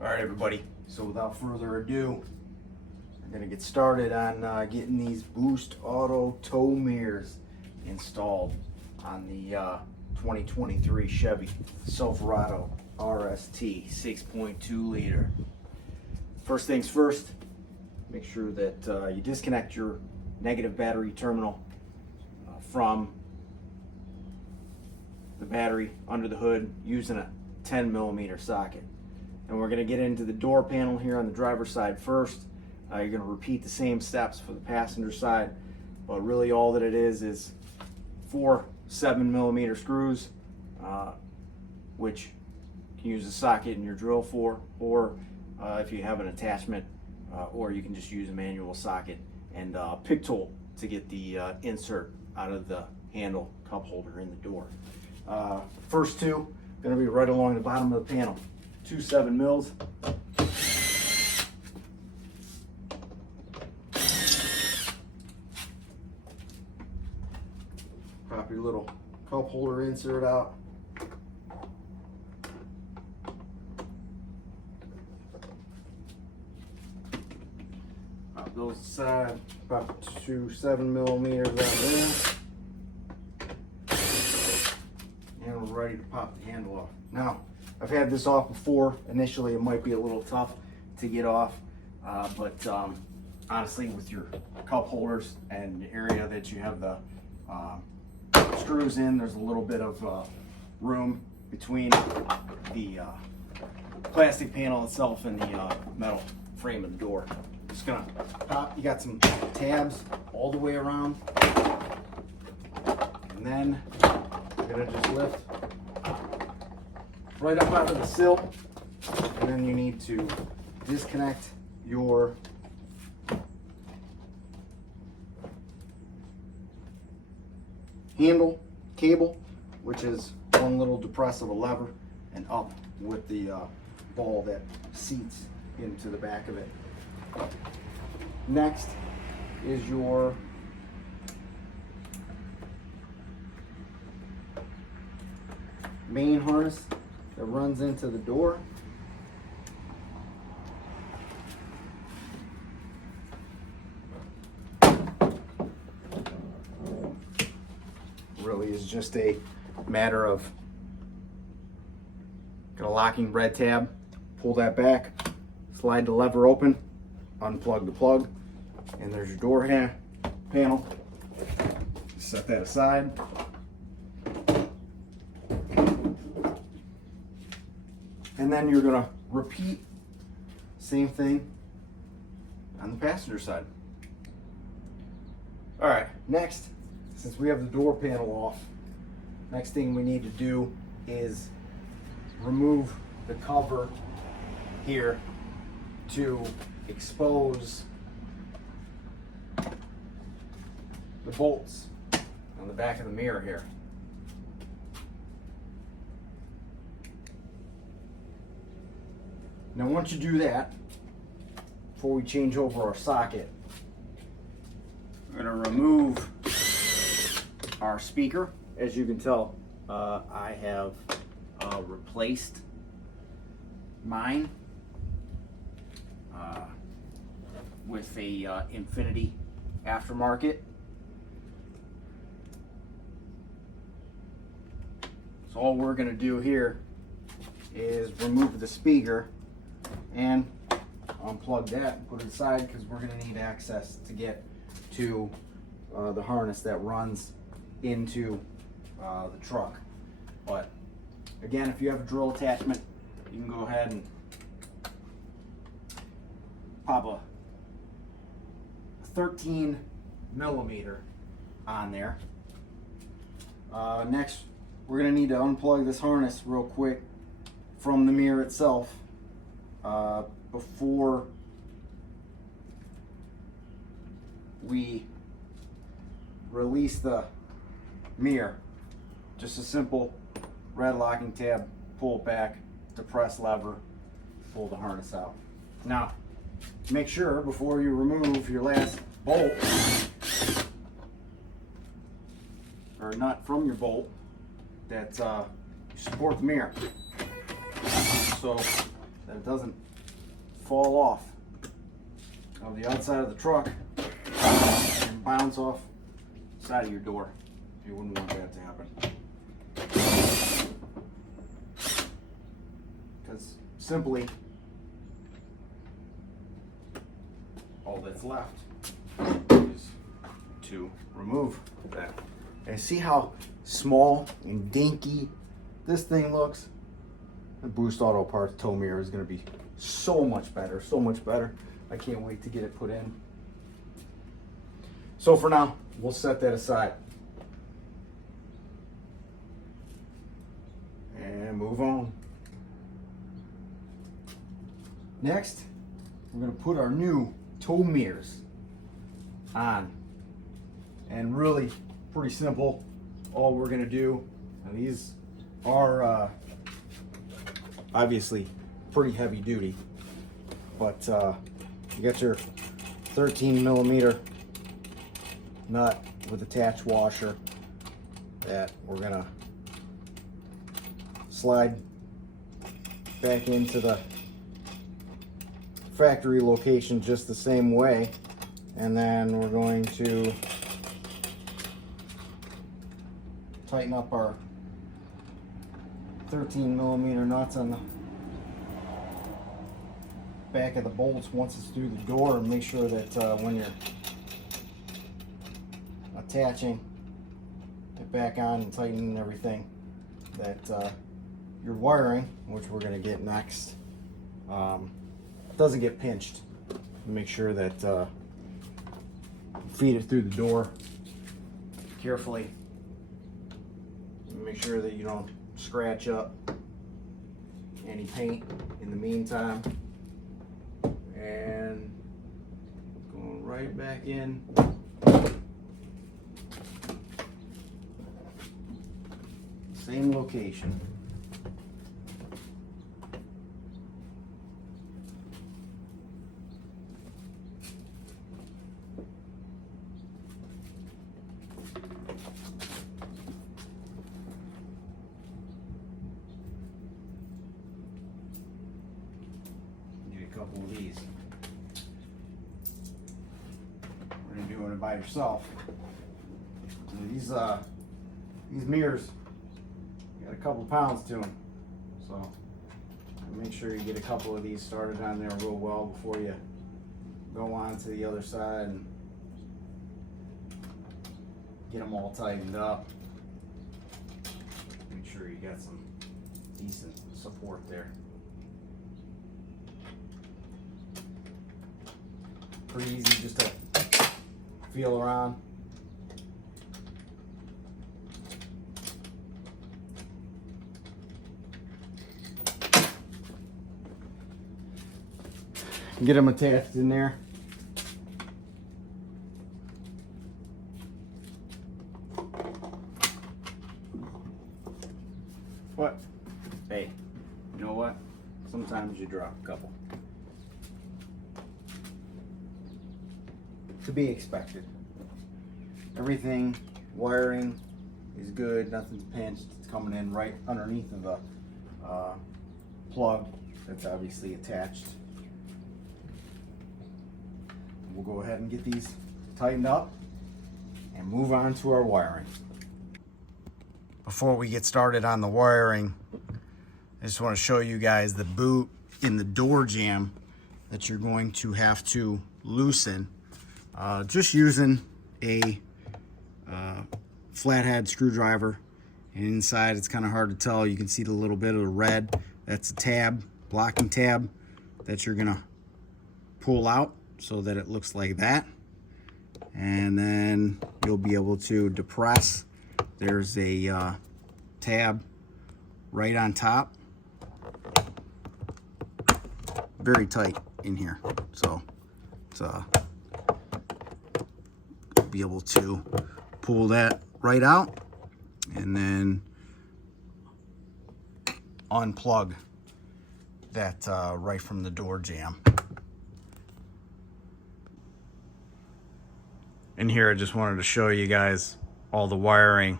All right, everybody. So without further ado, I'm gonna get started on getting these Boost Auto tow mirrors installed on the 2023 Chevy Silverado RST 6.2 liter. First things first, make sure that you disconnect your negative battery terminal from the battery under the hood using a 10mm socket. And we're going to get into the door panel here on the driver's side first. You're going to repeat the same steps for the passenger side, but really all that it is 4 7mm screws, which you can use a socket in your drill for, or if you have an attachment, or you can just use a manual socket, and a pick tool to get the insert out of the handle cup holder in the door. First two going to be right along the bottom of the panel. 2 7mm. Pop your little cup holder insert out. Pop those aside. Pop 2 7mm out there. And we're ready to pop the handle off. Now, I've had this off before. Initially, it might be a little tough to get off, but honestly, with your cup holders and the area that you have the screws in, there's a little bit of room between the plastic panel itself and the metal frame of the door. Just gonna pop. You got some tabs all the way around, and then you're gonna just lift right up out of the sill, and then you need to disconnect your handle cable, which is one little depress of a lever, and up with the ball that seats into the back of it. Next is your main harness that runs into the door. Really is just a matter of got a locking red tab, pull that back, slide the lever open, unplug the plug, and there's your door panel. Set that aside. And then you're gonna repeat same thing on the passenger side. All right, next, since we have the door panel off, next thing we need to do is remove the cover here to expose the bolts on the back of the mirror here. Now once you do that, before we change over our socket, we're going to remove our speaker. As you can tell, I have replaced mine with a Infinity aftermarket. So all we're going to do here is remove the speaker and unplug that and put it aside, because we're going to need access to get to the harness that runs into the truck. But again, if you have a drill attachment, you can go ahead and pop a 13mm on there. Next, we're going to need to unplug this harness real quick from the mirror itself before we release the mirror. Just a simple red locking tab, pull it back, depress lever, pull the harness out. Now, make sure before you remove your last bolt or nut from your bolt that you support the mirror. So that it doesn't fall off of the outside of the truck and bounce off the side of your door. You wouldn't want that to happen. Because simply all that's left is to remove that. And see how small and dinky this thing looks? The Boost Auto Parts tow mirror is going to be so much better, so much better. I can't wait to get it put in. So for now, we'll set that aside and move on. Next, we're going to put our new tow mirrors on. And really pretty simple. All we're going to do, and these are obviously pretty heavy duty, but you got your 13 millimeter nut with attached washer that we're gonna slide back into the factory location just the same way, and then we're going to tighten up our 13 millimeter nuts on the back of the bolts once it's through the door, and make sure that when you're attaching it back on and tightening everything, that your wiring, which we're going to get next, doesn't get pinched. Make sure that feed it through the door carefully. Make sure that you don't scratch up any paint in the meantime. And going right back in. Same location. Couple of these. We're gonna doing it by yourself. So these mirrors got a couple pounds to them, so make sure you get a couple of these started on there real well before you go on to the other side and get them all tightened up. Make sure you got some decent support there. Pretty easy just to feel around. Get them attached in there. What? Hey, you know what? Sometimes you drop a couple. To be expected. Everything, wiring is good, nothing's pinched. It's coming in right underneath of the plug that's obviously attached. We'll go ahead and get these tightened up and move on to our wiring. Before we get started on the wiring, I just want to show you guys the boot in the door jamb that you're going to have to loosen. Just using a flathead screwdriver, and inside it's kind of hard to tell. You can see the little bit of the red. That's a tab, blocking tab, that you're gonna pull out so that it looks like that, and then you'll be able to depress. There's a tab right on top, very tight in here, so it's be able to pull that right out and then unplug that right from the door jamb. And here I just wanted to show you guys all the wiring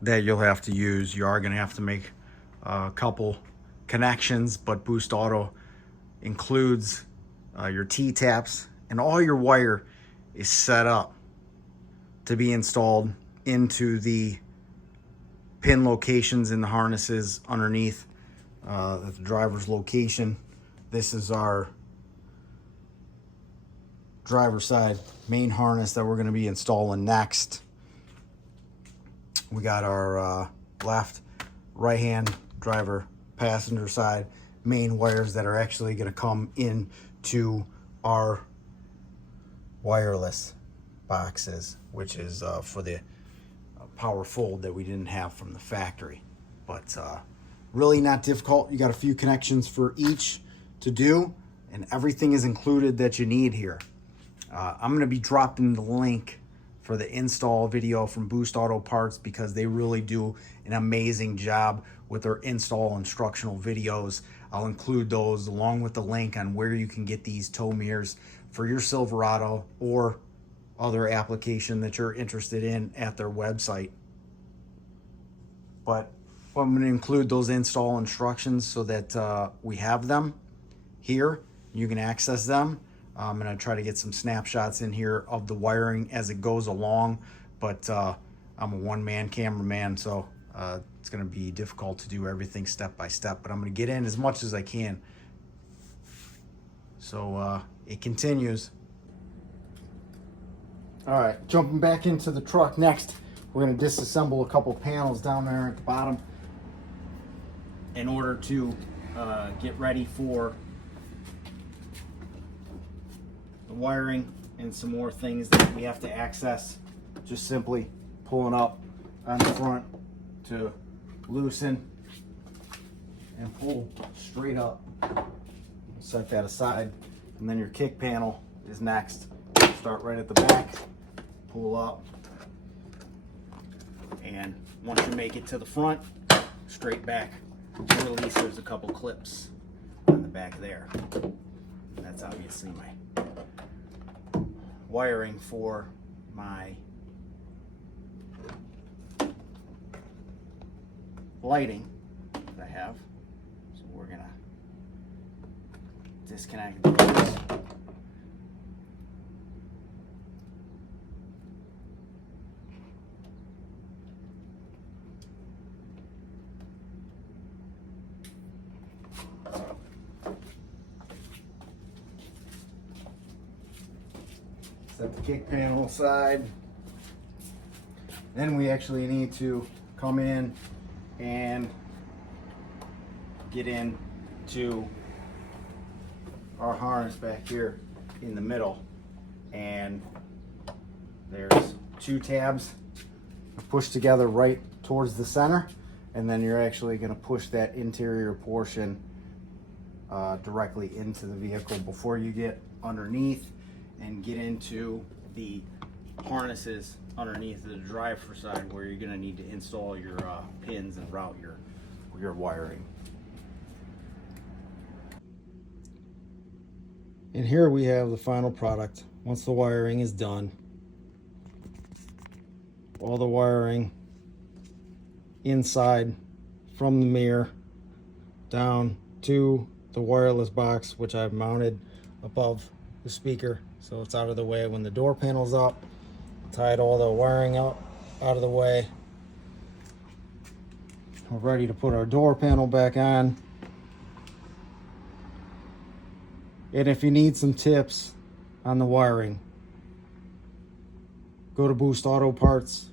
that you'll have to use. You are going to have to make a couple connections, but Boost Auto includes your T-taps, and all your wire is set up to be installed into the pin locations in the harnesses underneath at the driver's location. This is our driver's side main harness that we're going to be installing next. We got our left, right hand driver, passenger side main wires that are actually going to come into our wireless boxes, which is for the power fold that we didn't have from the factory. But really not difficult. You got a few connections for each to do, and everything is included that you need here. I'm going to be dropping the link for the install video from Boost Auto Parts because they really do an amazing job with their install instructional videos. I'll include those along with the link on where you can get these tow mirrors for your Silverado or other application that you're interested in at their website. But I'm going to include those install instructions so that we have them here. You can access them. I'm going to try to get some snapshots in here of the wiring as it goes along, but I'm a one-man cameraman, so it's going to be difficult to do everything step by step, but I'm going to get in as much as I can. So it continues. All right, jumping back into the truck next, we're going to disassemble a couple panels down there at the bottom in order to get ready for the wiring and some more things that we have to access. Just simply pulling up on the front to loosen and pull straight up. Set that aside, and then your kick panel is next. Start right at the back, pull up, and once you make it to the front, straight back, release. There's a couple clips on the back there. That's obviously my wiring for my lighting that I have. So we're gonna disconnect these. Set the kick panel aside. Then we actually need to come in and get into our harness back here in the middle. And there's two tabs pushed together right towards the center, and then you're actually going to push that interior portion directly into the vehicle before you get underneath and get into the harnesses underneath the driver side, where you're going to need to install your pins and route your wiring. And here we have the final product. Once the wiring is done, all the wiring inside from the mirror down to the wireless box, which I've mounted above the speaker so it's out of the way when the door panel's up. Tied all the wiring out of the way. We're ready to put our door panel back on. And if you need some tips on the wiring, go to Boost Auto Parts.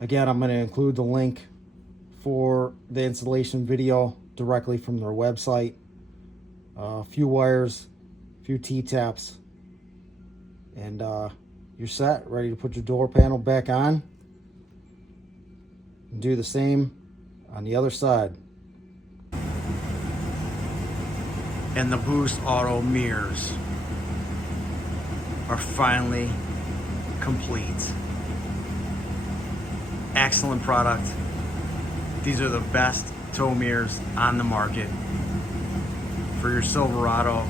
Again, I'm going to include the link for the installation video directly from their website. A few wires, a few T-taps, and you're set, ready to put your door panel back on. And do the same on the other side. And the Boost Auto mirrors are finally complete. Excellent product. These are the best tow mirrors on the market for your Silverado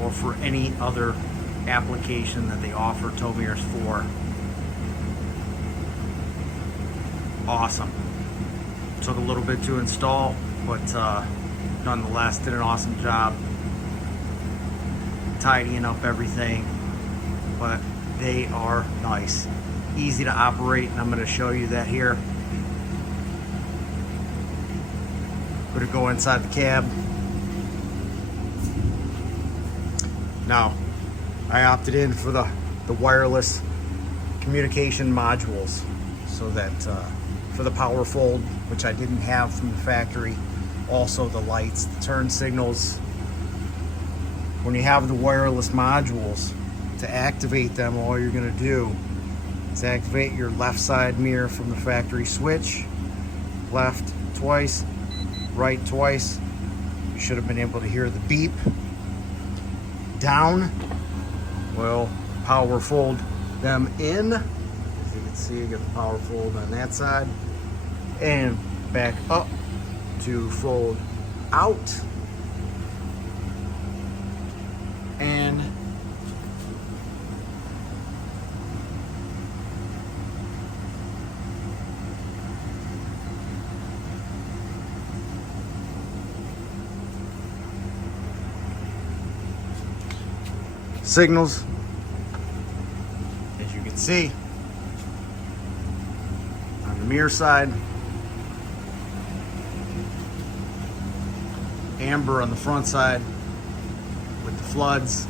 or for any other application that they offer tow mirrors for. Awesome. Took a little bit to install, but nonetheless did an awesome job tidying up everything. But they are nice, easy to operate, and I'm going to show you that here. Going to go inside the cab. Now, I opted in for the wireless communication modules, so that for the power fold, which I didn't have from the factory, also the lights, the turn signals. When you have the wireless modules, to activate them, all you're going to do is activate your left side mirror from the factory switch, left twice, right twice. You should have been able to hear the beep. Down will power fold them in. As you can see, you get the power fold on that side, and back up to fold out. And signals, as you can see, on the mirror side, amber on the front side with the floods,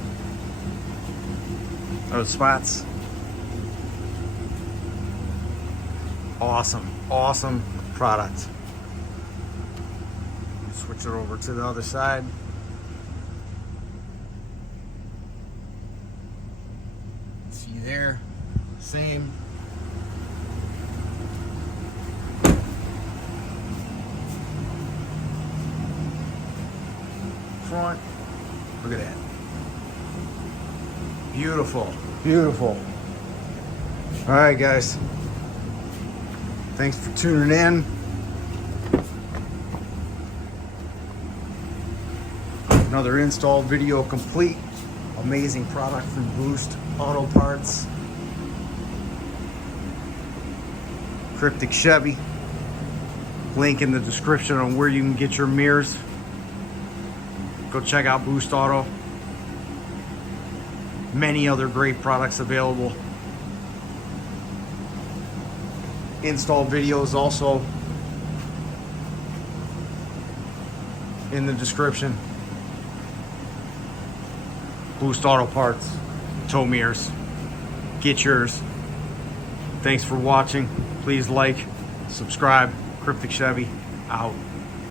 those spots. Awesome product. Switch it over to the other side. See there, same. Front, look at that. Beautiful. All right, guys. Thanks for tuning in. Another install video complete. Amazing product from Boost Auto Parts. Cryptic Chevy. Link in the description on where you can get your mirrors. Go check out Boost Auto. Many other great products available. Install videos also in the description. Boost Auto Parts, tow mirrors. Get yours. Thanks for watching. Please like, subscribe. Cryptic Chevy out.